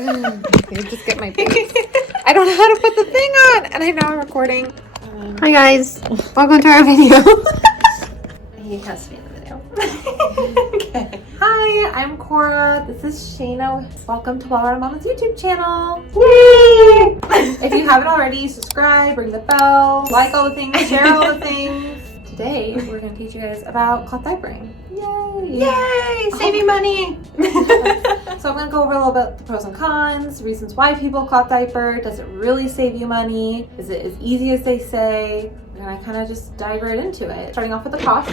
You just get my face. I don't know how to put the thing on, and I know I'm recording. Hi guys, welcome to our video. He has to be in the video. Okay. Hi, I'm Cora. This is Shana. Welcome to Well Rounded Momma's YouTube channel. Yay! If you haven't already, subscribe, ring the bell, like all the things, share all the things. Today, we're going to teach you guys about cloth diapering. Yay! Yay! Saving money! So I'm going to go over a little bit the pros and cons, reasons why people cloth diaper. Does it really save you money? Is it as easy as they say? And I kind of just dive right into it. Starting off with the cost.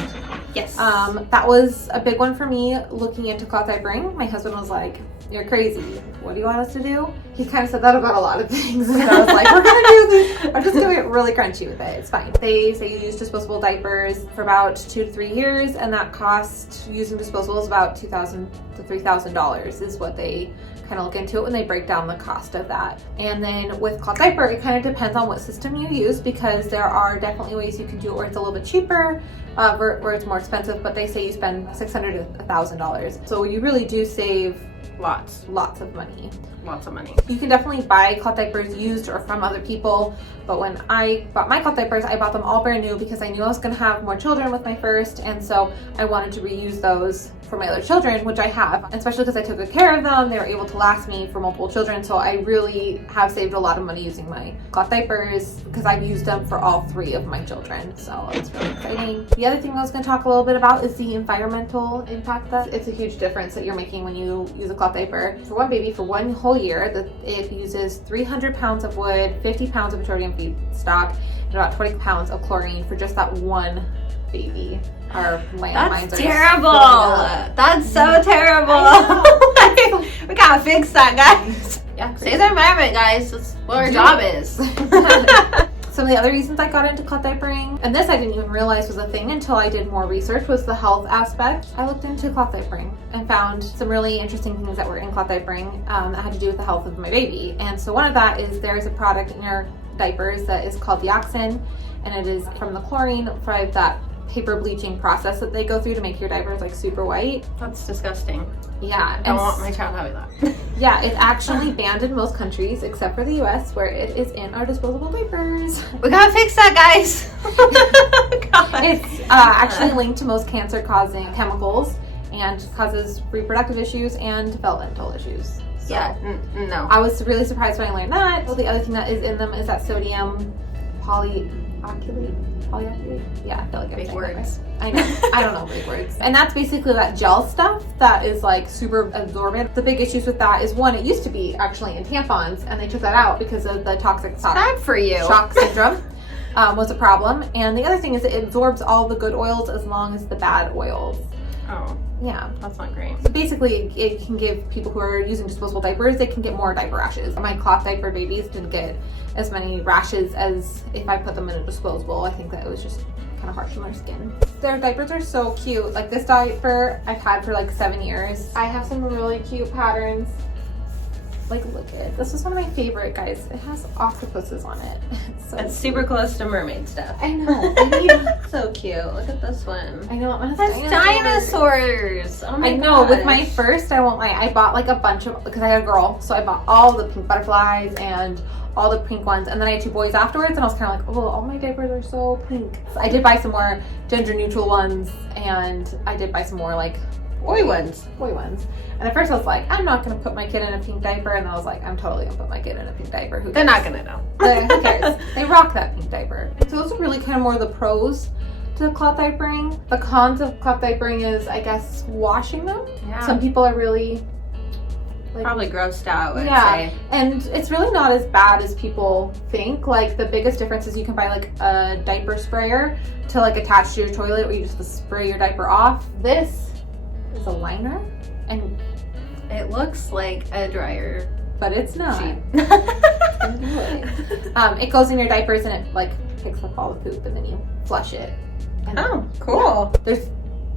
Yes. That was a big one for me looking into cloth diapering. My husband was like, "You're crazy. What do you want us to do?" He kind of said that about a lot of things. And I was like, we're going to do this. I'm just going to get really crunchy with it. It's fine. They say you use disposable diapers for about 2 to 3 years, and that cost using disposable is about $2,000 to $3,000 is what they kind of look into it when they break down the cost of that. And then with cloth diaper, it kind of depends on what system you use, because there are definitely ways you can do it where it's a little bit cheaper, where it's more expensive, but they say you spend $600 to $1,000. So you really do save lots of money. Lots of money. You can definitely buy cloth diapers used or from other people, but when I bought my cloth diapers, I bought them all brand new because I knew I was going to have more children with my first, and so I wanted to reuse those for my other children, which I have, especially because I took good care of them. They were able to last me for multiple children, so I really have saved a lot of money using my cloth diapers because I've used them for all 3 of my children, so it's really exciting. The other thing I was going to talk a little bit about is the environmental impact. That it's a huge difference that you're making when you use a cloth diaper. For one baby, for one whole year, it uses 300 pounds of wood, 50 pounds of petroleum feedstock, and about 20 pounds of chlorine for just that one baby. Our landmines That's terrible. That's so terrible. We gotta fix that, guys. Yeah, Save the environment, guys. That's what our job is. Some of the other reasons I got into cloth diapering, and this I didn't even realize was a thing until I did more research, was the health aspect. I looked into cloth diapering and found some really interesting things that were in cloth diapering that had to do with the health of my baby. And so one of that is there's a product in your diapers that is called dioxin, and it is from the chlorine for that paper bleaching process that they go through to make your diapers like super white. That's disgusting. Yeah. I don't want my child having that. Yeah, it's actually banned in most countries except for the US, where it is in our disposable diapers. We gotta fix that, guys. It's actually linked to most cancer-causing chemicals and causes reproductive issues and developmental issues. So Yeah, no. I was really surprised when I learned that. Well, the other thing that is in them is that sodium polyoxalate. Yeah, I feel like I'm big saying words. that right. I know. I don't know big words. And that's basically that gel stuff that is like super absorbent. The big issues with that is, one, it used to be actually in tampons, and they took that out because of the toxic Bad for you. shock syndrome was a problem. And the other thing is it absorbs all the good oils as long as the bad oils. Oh, Yeah. that's not great. So basically, it can give people who are using disposable diapers, they can get more diaper rashes. My cloth diaper babies didn't get as many rashes as if I put them in a disposable. I think that it was just kind of harsh on their skin. Their diapers are so cute. Like this diaper I've had for like 7 years. I have some really cute patterns. Like, look at it. This is one of my favorite, guys. It has octopuses on it. It's super close to mermaid stuff. I know. I need. So cute. Look at this one. I know. It That's dinosaurs. Oh my I know. gosh. With my first, I won't lie, I bought like a bunch of, because I had a girl, so I bought all the pink butterflies and all the pink ones, and then I had 2 boys afterwards, and I was kind of like, oh, all my diapers are so pink. So I did buy some more gender neutral ones, and I did buy some more like boy ones. And at first I was like, I'm not gonna put my kid in a pink diaper, and I was like, I'm totally gonna put my kid in a pink diaper. They're not gonna know. Who cares? They rock that pink diaper. So those are really kind of more the pros to cloth diapering. The cons of cloth diapering is, I guess, washing them. Yeah. Some people are really Probably grossed out, I'd yeah, say. and it's really not as bad as people think. Like, the biggest difference is you can buy like a diaper sprayer to like attach to your toilet, where you just spray your diaper off. This is a liner, and It looks like a dryer. but it's not. Sheet. It goes in your diapers, and it like picks up all the poop, and then you flush it. And Oh, cool. there's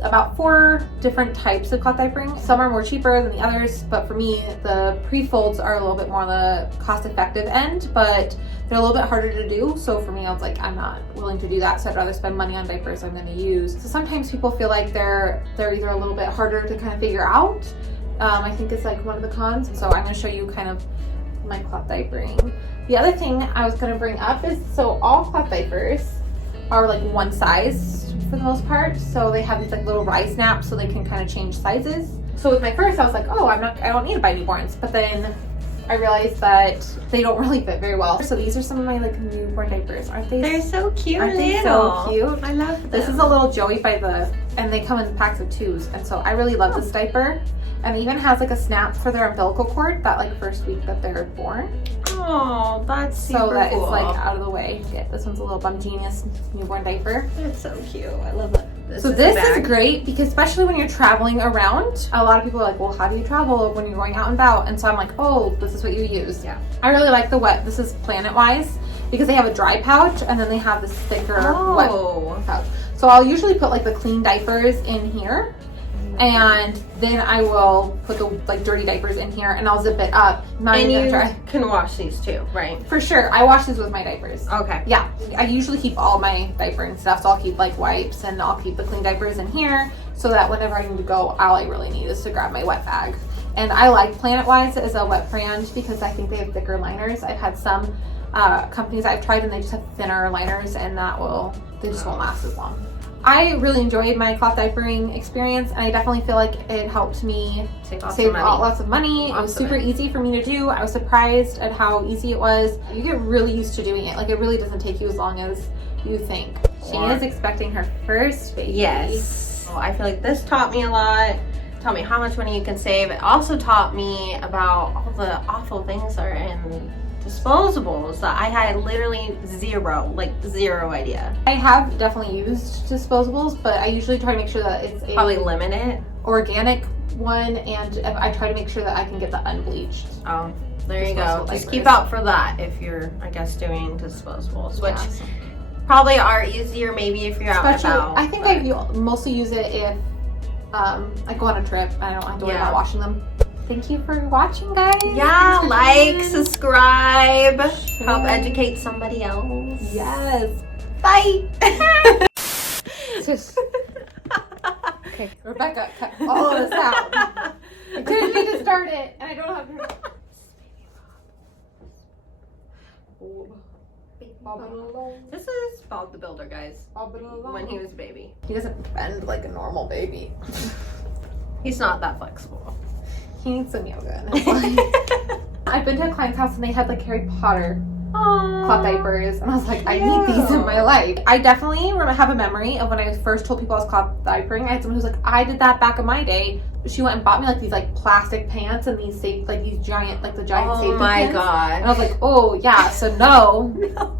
about 4 different types of cloth diapering. Some are more cheaper than the others, but for me, the pre-folds are a little bit more on the cost-effective end, but they're a little bit harder to do. So for me, I was like, I'm not willing to do that, so I'd rather spend money on diapers I'm going to use. So sometimes people feel like they're either a little bit harder to kind of figure out, I think is like one of the cons. So I'm going to show you kind of my cloth diapering. The other thing I was going to bring up is, so all cloth diapers are like one size for the most part. So they have these like little rise snaps so they can kind of change sizes. So with my first, I was like, oh, I don't need to buy newborns. But then I realized that they don't really fit very well. So these are some of my like newborn diapers. Aren't they? They're so cute. Aren't they so cute? I love them. This is a little Joey and they come in packs of 2s. And so I really love this diaper. And it even has like a snap for their umbilical cord that like first week that they're born. Oh, that's super so that cool. It's like out of the way. Yeah, this one's a little Bum Genius newborn diaper. That's so cute. I love it. This is great because especially when you're traveling around, a lot of people are like, well, how do you travel when you're going out and about? And so I'm like, oh, this is what you use. Yeah. I really like the wet. This is Planet-Wise because they have a dry pouch and then they have this thicker wet pouch. So I'll usually put like the clean diapers in here. And then I will put the like dirty diapers in here and I'll zip it up. And you can wash these too, right? For sure. I wash these with my diapers. Okay. Yeah. I usually keep all my diaper and stuff. So I'll keep like wipes and I'll keep the clean diapers in here so that whenever I need to go, all I really need is to grab my wet bag. And I like Planet-Wise as a wet brand because I think they have thicker liners. I've had some companies I've tried and they just have thinner liners and they just won't last as long. I really enjoyed my cloth diapering experience and I definitely feel like it helped me save lots of money. It was super easy for me to do. I was surprised at how easy it was. You get really used to doing it. Like it really doesn't take you as long as you think. She is expecting her first baby. Yes. Well, I feel like this taught me a lot. Taught me how much money you can save. It also taught me about all the awful things that are in disposables that I had literally zero idea. I have definitely used disposables, but I usually try to make sure that it's probably limited organic one, and I try to make sure that I can get the unbleached. Oh, there you go. Just keep out for that if you're, I guess, doing disposables, which probably are easier maybe if you're out and about. I think I mostly use it if I go on a trip and I don't have to worry about washing them. Thank you for watching, guys. Yeah, like, subscribe, help educate somebody else. Yes. Bye. Okay, Rebecca, cut all of this out. I didn't mean to start it, and I don't have to. This is Bob the Builder, guys. When he was a baby. He doesn't bend like a normal baby. He's not that flexible. He needs some yoga in his life. I've been to a client's house and they had like Harry Potter cloth diapers, and I was like, I need these in my life. I definitely have a memory of when I first told people I was cloth diapering. I had someone who's like, I did that back in my day. She went and bought me like these like plastic pants and these giant safety pins. Oh my god. And I was like, oh yeah, so no.